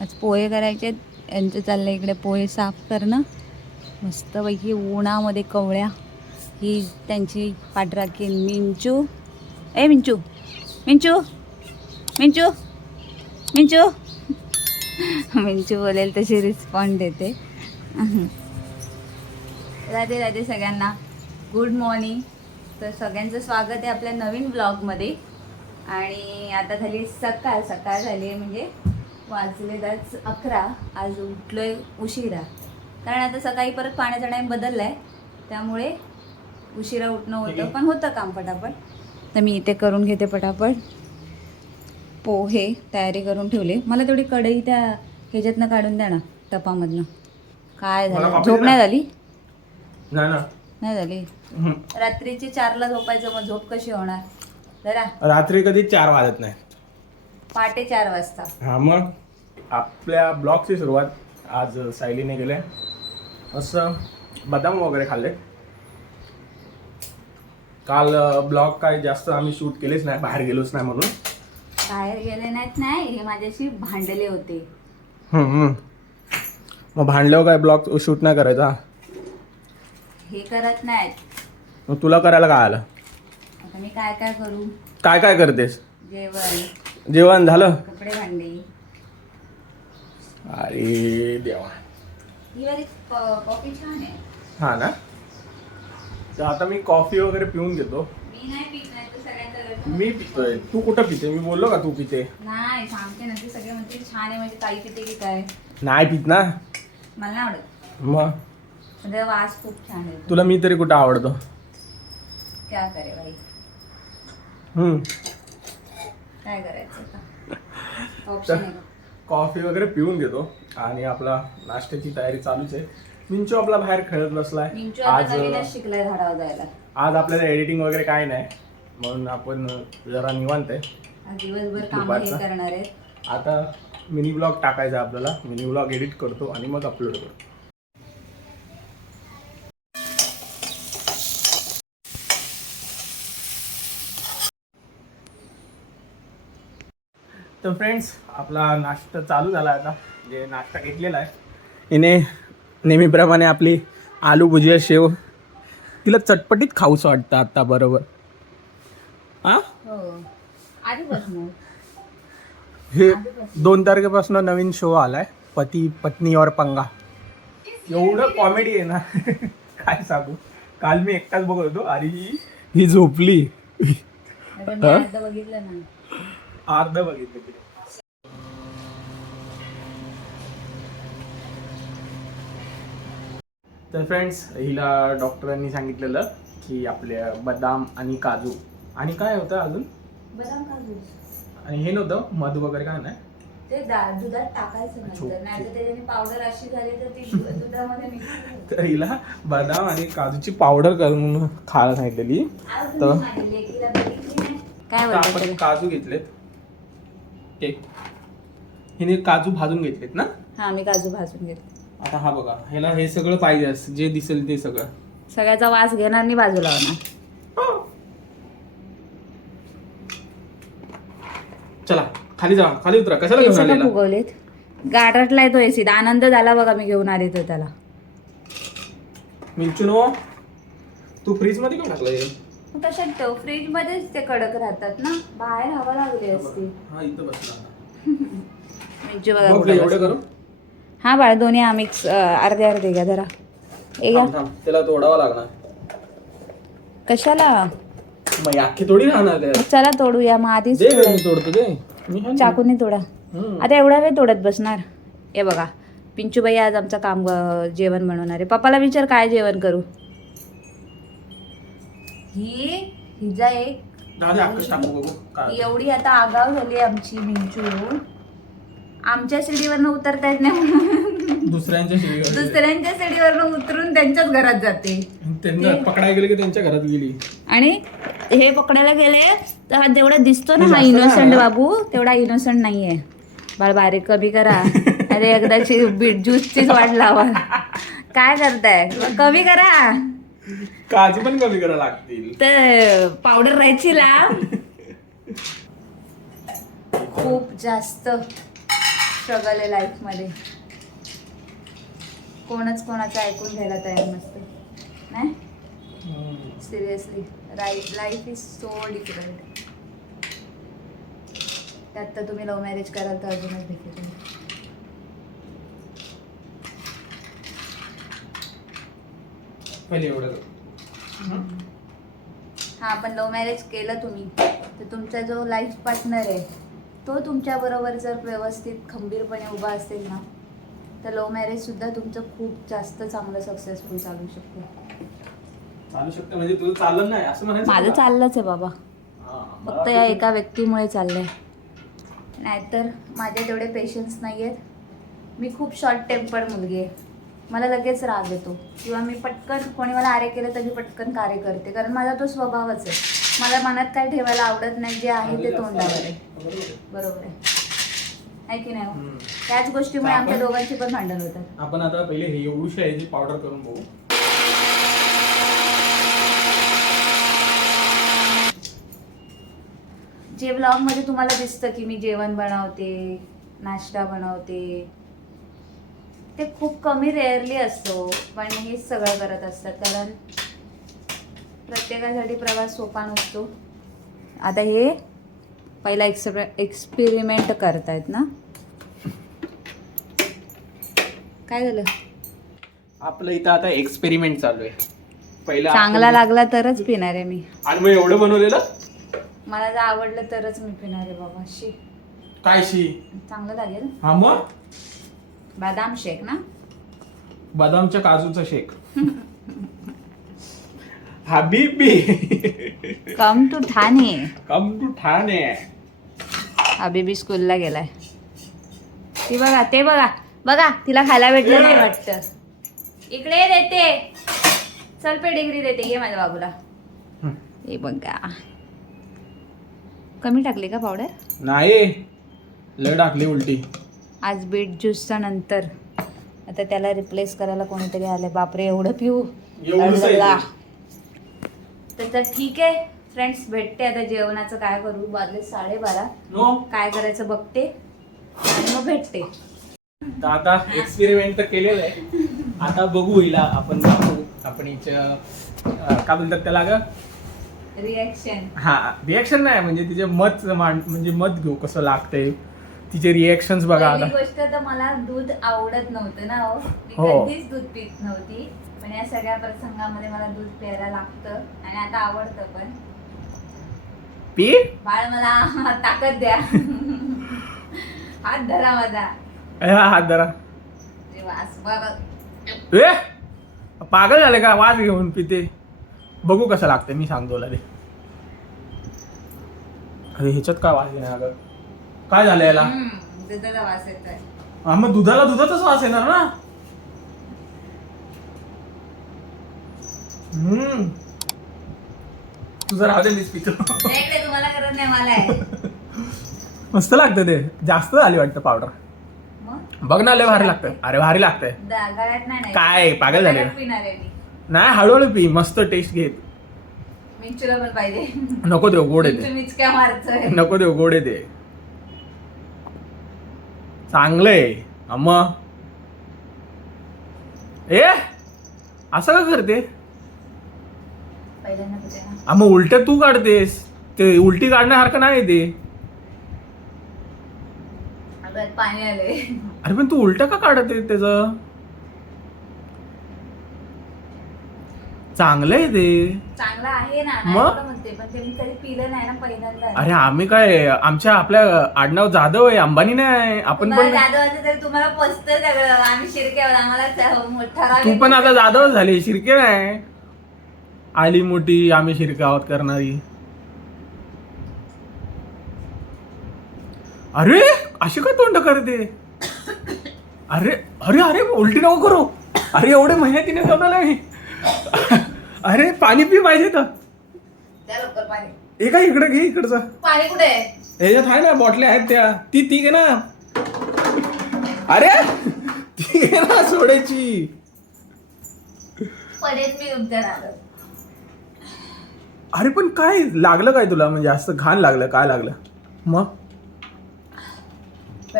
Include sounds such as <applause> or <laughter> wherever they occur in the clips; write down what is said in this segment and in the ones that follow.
आज पोहे करायचे आहेत. यांचं चाललं इकडे पोहे साफ करणं. मस्तपैकी उन्हामध्ये कवळ्या. ही त्यांची पाठराखी मिंचू. ए मिंचू. मिंचू. मिंचू. मिंचू. मिंचू बोलेल तशी रिस्पॉन्ड देते. राधे राधे सगळ्यांना. गुड मॉर्निंग तर सगळ्यांचं स्वागत आहे आपल्या नवीन ब्लॉगमध्ये आणि आता झाली सकाळ. सकाळ झाली आहे म्हणजे वाजले दच अकरा आज उठलो आहे उशिरा. कारण आता सकाळी परत पाण्याचा टाईम बदलला आहे त्यामुळे उशिरा उठणं होतं. पण होतं काम पटापट. तर मी इथे करून घेते पटापट. पोहे तयारी करून ठेवले. मला तेवढी कढई त्या ह्याच्यातनं काढून द्या ना टपामधनं काय झालं? झोप नाही. झाली? नाही झाली. रात्रीची चारला झोपायचं मग झोप कशी होणार? जरा. रात्री कधी चार वाजत नाही. पहाटे चार वाजता. हा मग? आपल्या ब्लॉगची सुरुवात आज सायलीने केले असं बदाम वगैरे खाल्ले काल ब्लॉग काय जास्त आम्ही शूट केलेच नाही बाहेर गेलोच नाही म्हणून. बाहेर गेले नाहीत नाही हे माझ्याशी भांडले होते. हम्म, हम्म. मग भांडल्यावर काय ब्लॉग शूट नाही करायचा? हे करत नाहीत. मग तुला करायला काय आलं? आता मी काय काय करू? काय काय करतेस? जेवण. जेवण झालं? कपडे भांडे. अरे देवा. ही कॉफी छान आहे. हा ना? तर आता मी कॉफी वगैरे पिऊन घेतो. मी पितोय. तू कुठं पिते? मी बोललो का तू पिते? नाही सांगते ना ते सगळे म्हणते छान आहे म्हणजे काही पिते की काय? नाही पित ना. मला नाही आवडत. मग? म्हणजे वास खूप छान आहे तुला मी तरी कुठं आवडतो? क्या करे भाई? हम्म. काय करायचं ऑप्शन <laughs> आहे? कॉफी वगैरे पिऊन घेतो आणि आपला नाश्त्याची तयारी चालूच आहे. मिंचू आपला बाहेर खेळत बसलाय. आज शिकलाय झाडावर जायला. आज आपल्याला एडिटिंग वगैरे काय नाही. म्हणून आपण जरा निवांत आहे. दिवसभर काम हे. करणार आता मिनी ब्लॉग टाकायचा आपल्याला. मिनी ब्लॉग एडिट करतो आणि मग अपलोड करतो. तर फ्रेंड्स आपला नाश्ता चालू झाला आता. म्हणजे नाश्ता घेतलेला आहे. हिने नेहमीप्रमाणे आपली आलू भुजिया शेव तिला चटपटीत खाऊचं वाटतं आत्ता बरोबर. हां. हो हे दोन तारखेपासून नवीन शो आलाय. पती पत्नी और पंगा. एवढं कॉमेडी आहे ना. <laughs> काय सांगू? काल मी एकटाच बघत होतो. अरे ही- ही? झोपली बघितलं ना. अर्ध बघितलं तिने. तर फ्रेंड्स हिला डॉक्टरांनी सांगितलेलं की आपल्या बदाम आणि काजू आणि काय होतं अजून बदाम काजू आणि हे नव्हतं मध वगैरे काय नाही ते दा- दुधात टाकायचं नंतर नाही तर त्याच्याने पावडर अशी झाली तर ती दुधामध्ये मिक्स होईल. तर हिला बदाम आणि काजूची पावडर करून खायला सांगितलेली आज तर- मी माझ्या लेकीला बघितली नाही. काय आपण त्याला? काजू घेतलेत केक हिने काजू भाजून घेतलेत ना? हा मी काजू भाजून घेते आता हा बघा ह्याला हे सगळं पाहिजे असं, जे दिसेल ते सगळं. सगळ्याचा वास घेणार आणि बाजूला होणार चला खाली जा खाली उतरा. कशाला घेऊन का आलेला? फुगवलेत. गाठाटलाय तो एसीत आनंद झाला बघा मी घेऊन आले तो त्याला. मिंचुनो तू फ्रीजमध्ये का टाकलं हे मग कशात ठेव फ्रीज मध्येच ते कडक राहतात ना? बाहेर हवा लागली असती. हा इथं बसला म्हणजे <laughs> बघा बघ कुठं एवढं बसली. करू? हा बाळ दोन्ही हा मिक्स अर्धे अर्धे घ्या जरा. ए घ्या. थांब, थांब. त्याला तोडावा लागणार. कशाला? मग अख्खी थोडी राहणार ते मग चला तोडूया मग आधीच दे मी तोडतो दे. मी आहे ना. चाकूने तोडा. हम्म. आता एवढा वेळ तोडत बसणार. हे बघा. पिंचूबाई आज आमचं काम अं, जेवण बनवणार आहे. पप्पाला विचार काय जेवण करू? ही हिजा एक टाकू बघू काय एवढी आता आगाव झाली आमची मिंचू. आमच्या शिडीवरनं उतरता येत नाही म्हणून. दुसऱ्यांच्या शिवीगाळ. दुसऱ्यांच्या शिडीवरनं उतरून त्यांच्याच घरात जाते. त्यांना पकडायला गेले की त्यांच्या घरात गेली? आणि हे पकडायला गेले तर हा जेवढा दिसतो ना हे इनोसंट. बाबू तेवढा इनोसंट नाहीये. बाळ बारीक कमी करा. अरे एकदाची बीट ज्यूसचीच वाट लावा. काय करताय? कमी करा. काजू पण कमी करायला लागतील. तर पावडर राहायची लांब खूप जास्त स्ट्रगल आहे लाईफमध्ये कोणच कोणाचं ऐकून घ्यायला तयार नसते. नाही? Seriously right life is so difficult त्यात तर तुम्ही लव्ह मॅरेज कराल तर अजूनच डिफिकल्ट पहिले एवढं हां पण लव्ह मॅरेज केलं तुम्ही. तर तुमचा जो लाईफ पार्टनर आहे तो तुमच्याबरोबर जर व्यवस्थित खंबीरपणे उभा असेल ना तर लव्ह मॅरेजसुद्धा तुमचं खूप जास्त चांगलं सक्सेसफुल चालू शकतं. चालू शकतं म्हणजे तुझं चाललं नाही असं म्हणायचं माझं? चाललंच आहे बाबा. हा, फक्त या एका व्यक्तीमुळे चाललंय. नाहीतर माझे तेवढे पेशन्स नाही आहेत मी खूप शॉर्ट टेम्पर्ड मुलगी आहे. मला लगेच राग येतो. किंवा मी पटकन कोणी मला आरे केलं तर मी पटकन कार्य करते. कारण माझा तो स्वभावच आहे. मला मनात काय ठेवायला आवडत नाही जे आहे ते तोंडावर आहे. बरोबर आहे. आहे. की नाही हो? त्याच गोष्टीमुळे आमच्या दोघांची पण भांडण होतात. आपण आता पहिले हे एवढूशी पावडर करून बघू. जे ब्लॉगमध्ये तुम्हाला दिसतं की मी जेवण बनवते नाश्ता बनवते ते खूप कमी रेअरली असतो पण हेच सगळं करत असतात. कारण प्रत्येकासाठी प्रवास सोपा नसतो. आता हे पहिला एक्सपे एक्सपेरिमेंट करतायत ना? काय झालं? आपलं इथं आता एक्सपेरिमेंट चालू आहे. पहिलं चांगला लागला तरच पिणार आहे मी. आणि मग एवढं बनवलेलं? मला जर आवडलं तरच मी पिणार आहे बाबा. शी. काय शी? चांगलं लागेल. हा मग? बदाम शेक ना? बदामच्या काजूचा शेक. हबीबी. Come to Thane come to Thane Habibi स्कूलला गेलाय. ती बघा ते बघा. बघा तिला खायला भेटलं नाही वाटतं. इकडे देते. चल पे डिग्री देते. ये माझ्या बाबूला. हं. हे बघा. कमी टाकली का पावडर? नाही. लय टाकली उलटी. आज बीट ज्यूसच्या नंतर. आता त्याला रिप्लेस करायला कोणीतरी आले बापरे एवढं पिऊ. तर ठीक आहे. फ्रेंड्स भेटते आता जेवणाचं काय करू? वाजले साडेबारा. नो काय करायचं बघते. आणि मग भेटते. आता एक्सपेरिमेंट तर केलेलं आहे. आता बघू हिला. आपण दाखवू आपण काय बोलतात त्याला ग? रिॲक्शन हा रिएक्शन नाही. म्हणजे तिचे मत मांड म्हणजे मत घेऊ कसं लागतंय. तिचे रिएक्शन्स बघा पहिली आता. गोष्ट तर मला दूध आवडत नव्हतं ना हो. मी हो. कधीच दूध पित नव्हती. पण या सगळ्या प्रसंगामध्ये मला दूध प्यायला लागतं आणि आता आवडतं पण. पी? बाळ मला <laughs> ताकद द्या. <laughs> हात धरा माझा. ए, हा हात धरा. वास बघ ए पागल झाले का? वाज घेऊन पिते. बघू कसं लागतंय मी सांगतो तुला ते अरे ह्याच्यात काय वाज येणार अगं? काय झालं याला? हम्म, दुधाचा वास हा मग दुधाला दुधाचाच वास येणार ना? हम्म. तुझं राहू दे मीच पितो. इकडे तुम्हाला करत नाही मला आहे. मस्त लागतं ते. जास्त झाली वाटतं पावडर मग? बघ ना लय भारी लागतं अरे भारी लागतंय. दा- गळ्यात नाही नाही. काय, पागल झाली. गळ्यात का? पिणार आहे मी. नाही हळूहळू पी. मस्त टेस्ट घेत. पण पाहिजे. नको देऊ गोड येते. मारतोय. नको देऊ गोड येते. चांगलंय. अम्मा. ए असं का करते अम्मा उलट तू काढतेस. ते उलटी काढण्यासारखं नाही ते. अगं पाणी आले अरे पण तू उलट का काढते त्याच? चांगलं आहे ते. चांगलं आहे ना मग? नाही का म्हणते पण ते मी कधी पिलं नाही ना पहिल्यांदा. अरे आम्ही काय आमच्या आपल्या आडनाव जाधव आहे अंबानी नाही आपण तुम्हाला पण जादू असेल तरी तुम्हाला पचतं सगळं. आम्ही शिरके आहोत आम्हाला च- मोठा राग तू. पण आता जाधव झाली शिरके नाही. आली मोठी आम्ही शिरके आहोत करणारी. अरे अशी का तोंड करते? अरे अरे अरे उलटी नको करू. अरे एवढे मेहनतीने जमवलं मी अरे पाणी पी पाहिजे तर. द्या लवकर पाणी. ए काय इकडे घे इकडचं. पाणी कुठे आहे? आहे ना बॉटल्या आहेत त्या ती ती घे ना. अरे ती घे ना सोड्याची. पडेल मी तुमच्या नादात. अरे पण काय लागलं काय तुला? म्हणजे जास्त घाण लागलं काय लागलं? मग?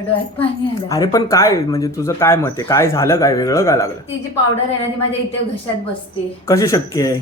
डोळ्यात पाणी आलं. अरे पण काय म्हणजे तुझं काय मत आहे? काय झालं? काय वेगळं काय लागलं? ती जी पावडर आहे ना ती माझ्या इथे घशात बसते. कशी शक्य आहे?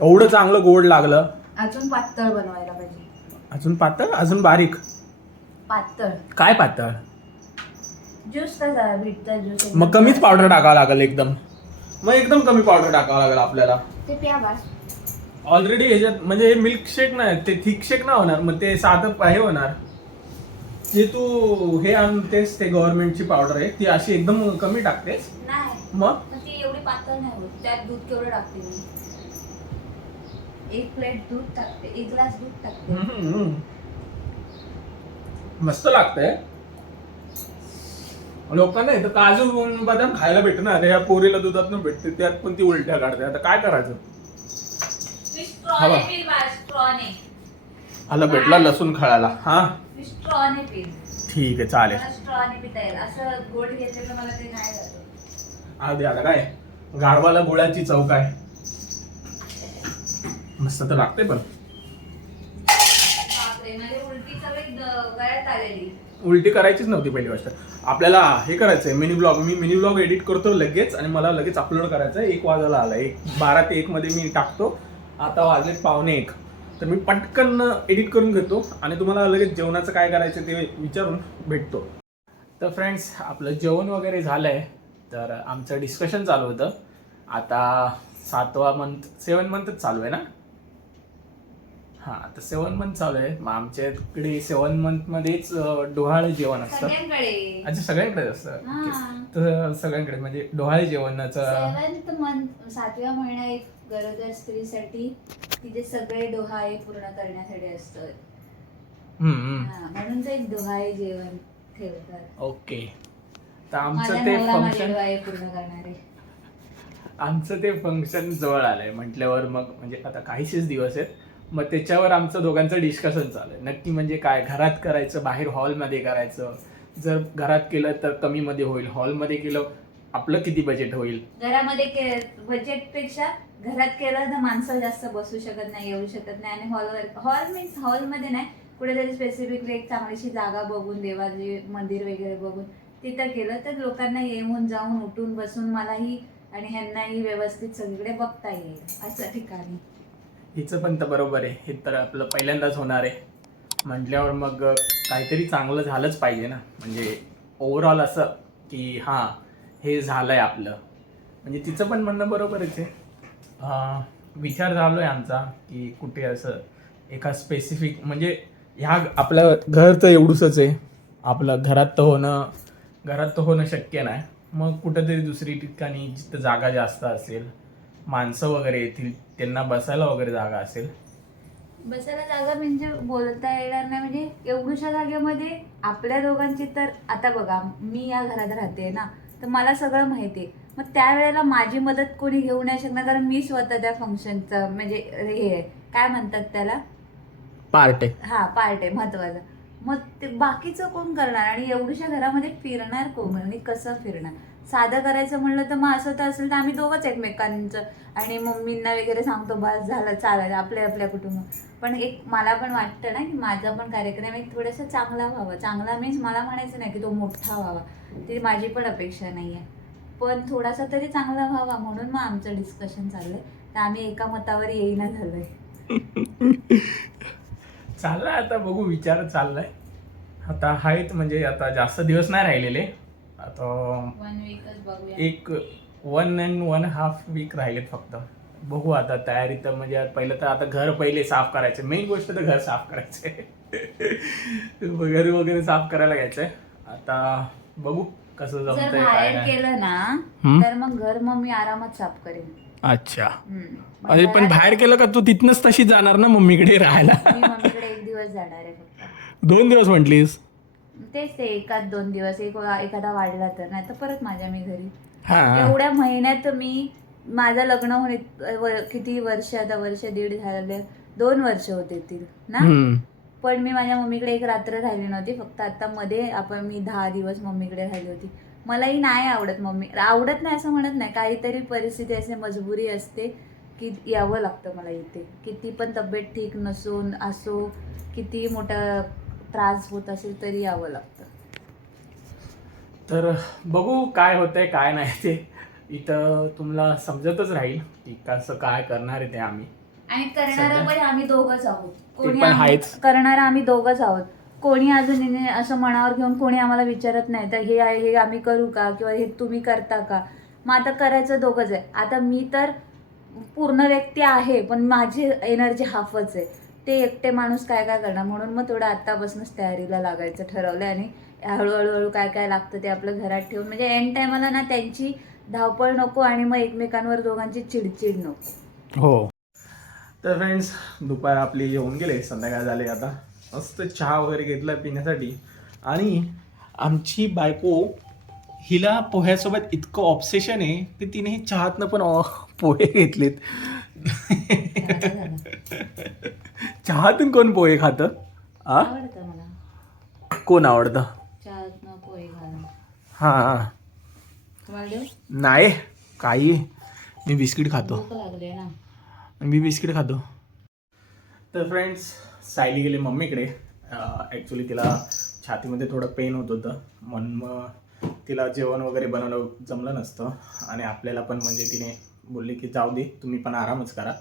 एवढं चांगलं गोड लागलं? अजून पातळ बनवायला पाहिजे. अजून पातळ? अजून बारीक? पातळ. काय पातळ? ज्यूस कसा बीटचा ज्यूस. मग कमीच पावडर टाकावं लागेल एकदम. मग एकदम कमी पावडर टाकावं लागेल आपल्याला. ते प्या बास ऑलरेडी ह्याच्यात म्हणजे हे मिल्कशेक नाही ते थिक शेक नाही होणार मग ते साधं हे होणार. जे तू हे आणतेस ते गव्हर्नमेंटची पावडर आहे ती अशी एकदम कमी टाकतेस? नाही. मग? पण ती एवढी पातळ नाही होत. त्यात दूध केवढं टाकते मी? एक प्लेट दूध टाकते एक ग्लास दूध टाकते. हम्म. मस्त लागतंय. लोकांना इथं काजू बदाम खायला भेटणार. या पोरीला दुधात भेटते त्यात पण ती उलट्या काढते. आता काय करायचं? हवा. स्ट्रॉने आला भेटला लसूण खायला. हा? स्ट्रॉने ठीक आहे चालेल. मला स्ट्रॉने पिता येईल. असं गोड घेतलेलं मला ते नाही जात. आधी आता काय? गाढवाला गुळाची चव काय? मस्त तर लागते पण. बापरे माझी उलटी सगळी द- गळ्यात आलेली. उलटी करायचीच नव्हती पहिली गोष्ट. आपल्याला हे करायचंय मिनी ब्लॉग मी मिनी ब्लॉग एडिट करतो लगेच आणि मला लगेच अपलोड करायचं आहे एक वाजायला आला एक बारा ते एक मध्ये मी टाकतो. आता वाजले पावणे एक. तर मी पटकन एडिट करून घेतो आणि तुम्हाला लगेच जेवणाचं काय करायचं ते विचारून भेटतो. तर फ्रेंड्स आपलं जेवण वगैरे झालं आहे तर आमचं डिस्कशन चालू होतं. आता सातवा मंथ सेवन मंथच चालू आहे ना? हां आता सेवन मंथ चालू आहे. मग आमच्या इकडे सेवन मंथमध्येच डोहाळे जेवण असतं. सगळ्यांकडे. अच्छा सगळ्यांकडे असतं. हा. तर सगळ्यांकडे म्हणजे डोहाळे जेवणाचं. सातव्या महिना एक गरोदर स्त्रीसाठी तिचे सगळे डोहाळे पूर्ण करण्यासाठी असतं. हा, म्हणून ते एक डोहाळे जेवण ठेवतात. ओके. तर आमचं ते नवरा माझे फंक्शन डोहाळे पूर्ण करणारे. आमचं ते फंक्शन जवळ आलंय म्हटल्यावर मग म्हणजे आता काहीशेच दिवस आहेत. मग त्याच्यावर आमचं दोघांचं डिस्कशन चालू आहे. नक्की म्हणजे काय घरात करायचं बाहेर हॉलमध्ये करायचं. जर घरात केलं तर कमीमध्ये होईल. हॉलमध्ये केलं आपलं किती बजेट होईल? घरामध्ये बजेटपेक्षा घरात केलं तर माणसं जास्त बसू शकत नाही येऊ शकत नाही. आणि हॉलवर हॉल मीन्स हॉलमध्ये नाही कुठेतरी स्पेसिफिकली एक चांगलीशी जागा बघून देवाचे मंदिर वगैरे बघून तिथं केलं तर लोकांना येऊन जाऊन उठून बसून मलाही आणि ह्यांनाही व्यवस्थित सगळीकडे बघता येईल असं ठिकाणी. हिचं पण तर बरोबर आहे. हे तर आपलं पहिल्यांदाच होणार आहे. म्हटल्यावर मग काहीतरी चांगलं झालंच पाहिजे ना. म्हणजे ओव्हरऑल असं की हां हे झालं आहे आपलं. म्हणजे तिचं पण म्हणणं बरोबरच आहे. विचार झालो आहे आमचा की कुठे असं एका स्पेसिफिक म्हणजे ह्या आपलं घर तर एवढूसच आहे. आपलं घरात तर होणं घरात तर होणं शक्य नाही. मग कुठंतरी दुसरी ठिकाणी जिथं जागा जास्त असेल माणसं वगैरे येतील त्यांना बसायला वगैरे जागा असेल. बसायला जागा म्हणजे बोलता येणार नाही. म्हणजे एवढ्याशा जागेमध्ये आपल्या दोघांची तर आता बघा मी या घरात राहते ना. तर मला सगळं माहिती आहे मग त्यावेळेला माझी मदत कोणी घेऊ नाही शकणार कारण मी स्वतः त्या फंक्शनचं म्हणजे हे आहे, काय म्हणतात त्याला? पार्ट. आहे हा पार्ट आहे महत्त्वाचा. मग ते बाकीचं कोण करणार? आणि एवढ्याशा घरामध्ये फिरणार कोण? आणि कसं फिरणार? साधं करायचं म्हणलं तर मग असं तर असेल तर आम्ही दोघंच एकमेकांचं आणि मम्मींना वगैरे सांगतो बस झालं चालेल आपल्या आपल्या कुटुंब. पण एक मला पण वाटतं ना की माझा पण कार्यक्रम एक थोडासा चांगला व्हावा. चांगला मीन्स मला म्हणायचं नाही की तो मोठा व्हावा. ती माझी पण अपेक्षा नाही आहे. पण थोडासा तरी चांगला व्हावा म्हणून मग आमचं डिस्कशन चाललं आहे तर आम्ही एका मतावर येईना झालोय. चाललाय आता बघू विचार चाललाय. आता आहेत म्हणजे आता जास्त दिवस नाही राहिलेले. आता एक one and one half week राहिलेत फक्त. बघू आता तयारी तर म्हणजे पहिलं तर आता घर पहिले साफ करायचं. मेन गोष्ट तर घर साफ करायचंय. घर वगैरे साफ करायला घ्यायचंय. आता बघू कसं जमतंय काय केलं ना? तर मग घर मग मी आरामात साफ करेन. अच्छा. अरे पण बाहेर केलं का तू तिथनच तशी जाणार ना मम्मीकडे राहायला? एक दिवस जाणार आहे दोन दिवस म्हटलीस? तेच ते एकाच दोन दिवस एक एखादा वाढला तर नाही तर परत माझ्या मी घरी. हा एवढ्या महिन्यात मी माझं लग्न होणे व- किती वर्ष आता वर्ष दीड झाले दोन वर्ष होते ती ना? हम्म. पण मी माझ्या मम्मीकडे एक रात्र राहिली नव्हती. फक्त आता मध्ये आपण मी दहा दिवस मम्मीकडे राहिली होती. मलाही नाही आवडत मम्मी. आवडत नाही असं म्हणत नाही. काहीतरी परिस्थिती असे मजबुरी असते की यावं लागतं मला इथे. किती पण तब्येत ठीक नसून असो किती मोठा त्रास होत असेल तरी यावं लागतं. तर बघू काय होतंय काय नाही ते. इथं तुम्हाला समजतच राहील की कसं काय करणार आहे ते आम्ही. आणि करणारा सध्या- पण आम्ही दोघच आहोत. कोणी पण आम्ही- आहेच. करणारा आम्ही दोघच आहोत. कोणी अजून हिने असं मनावर घेऊन कोणी आम्हाला विचारत नाही तर हे आहे हे आम्ही करू का? किंवा हे तुम्ही करता का? मग आता करायचं दोघंच आहे. आता मी तर पूर्ण व्यक्ती आहे पण माझी एनर्जी हाफच आहे. ते एकटे माणूस काय काय करणार? म्हणून मग थोडं आत्तापासूनच तयारीला लागायचं ठरवलं आणि हळूहळू हळू काय काय लागतं ते आपलं घरात ठेवून. म्हणजे एन टायमाला ना त्यांची धावपळ नको आणि मग एकमेकांवर दोघांची चिडचिड नको. हो. तर फ्रेंड्स दुपार आपली येऊन गेले संध्याकाळ झाले आता. मस्त चहा वगैरे घेतला पिण्यासाठी. आणि आमची बायको हिला पोह्यासोबत इतकं ऑब्सेशन आहे की तिने चहातनं पण पोहे घेतलेत. चहातून कोण पोहे खातं? आ? आवडतं मला. कोण आवडतं? चहात न पोहे घालून हां. हां तुम्हाला देऊ? नाही काही. मी बिस्किट खातो. भूक लागले ना. मी बिस्किट खातो. तर फ्रेंड्स सायली गेली मम्मीकडे. ॲक्च्युली तिला छातीमध्ये थोडं पेन होत होतं. म्हणून मग तिला जेवण वगैरे बनवलं जमलं नसतं. आणि आपल्याला पण म्हणजे तिने बोलली की जाऊ दे तुम्ही पण आरामच करा.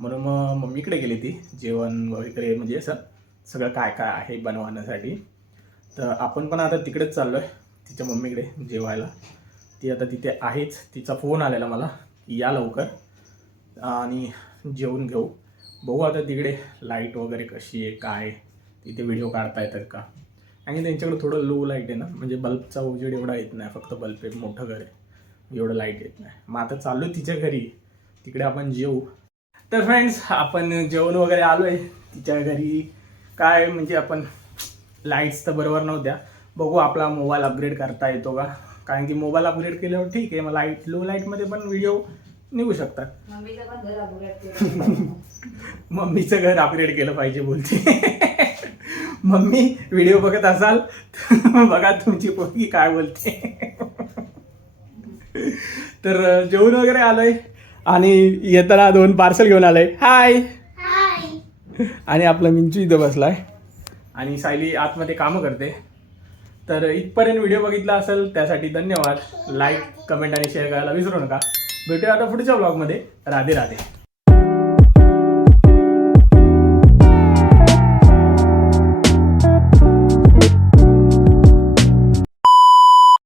म्हणून मग मम्मीकडे गेली ती जेवण वगैरे म्हणजे असं सगळं काय काय आहे बनवण्यासाठी. तर आपण पण आता तिकडेच चाललो आहे तिच्या मम्मीकडे जेवायला. ती आता तिथे आहेच तिचा फोन आलेला मला की या लवकर. आणि जेवून घेऊ. बघू आता तिकडे लाइट वगैरे कशी आहे काय? तिथे व्हिडिओ काढता येतात का? आणि त्यांच्याकडे थोडं लो लाइट आहे ना म्हणजे बल्बचा उजेड एवढा येत नाही फक्त बल्ब आहे मोठं घर आहे. एवढं लाइट येत नाही. मग आता चाललो तिच्या घरी. तिकडे आपण जेऊ. तर फ्रेंड्स आपण जेवण वगैरे आलो आहे तिच्या घरी काय म्हणजे आपण लाईट्स तर बरोबर नव्हत्या. बघू आपला मोबाईल अपग्रेड करता येतो का? कारण की मोबाईल अपग्रेड केल्यावर ठीक आहे मग लाइट लो लाईटमध्ये पण व्हिडिओ निघू शकतात. मम्मीचं घर अपग्रेड <laughs> केलं पाहिजे. बोलते. मम्मी व्हिडिओ बघत असाल बघा तुमची पोरगी काय बोलते. तर जेवण वगैरे आलोय. आणि येताना दोन पार्सल घेऊन आलंय. हाय आणि आपला मिंचू इथं बसलाय. आणि सायली आतमध्ये कामं करते. तर इथपर्यंत व्हिडिओ बघितला असेल त्यासाठी धन्यवाद. लाईक कमेंट आणि शेअर करायला विसरू नका. भेटूया आता पुढच्या ब्लॉगमध्ये राधे राधे.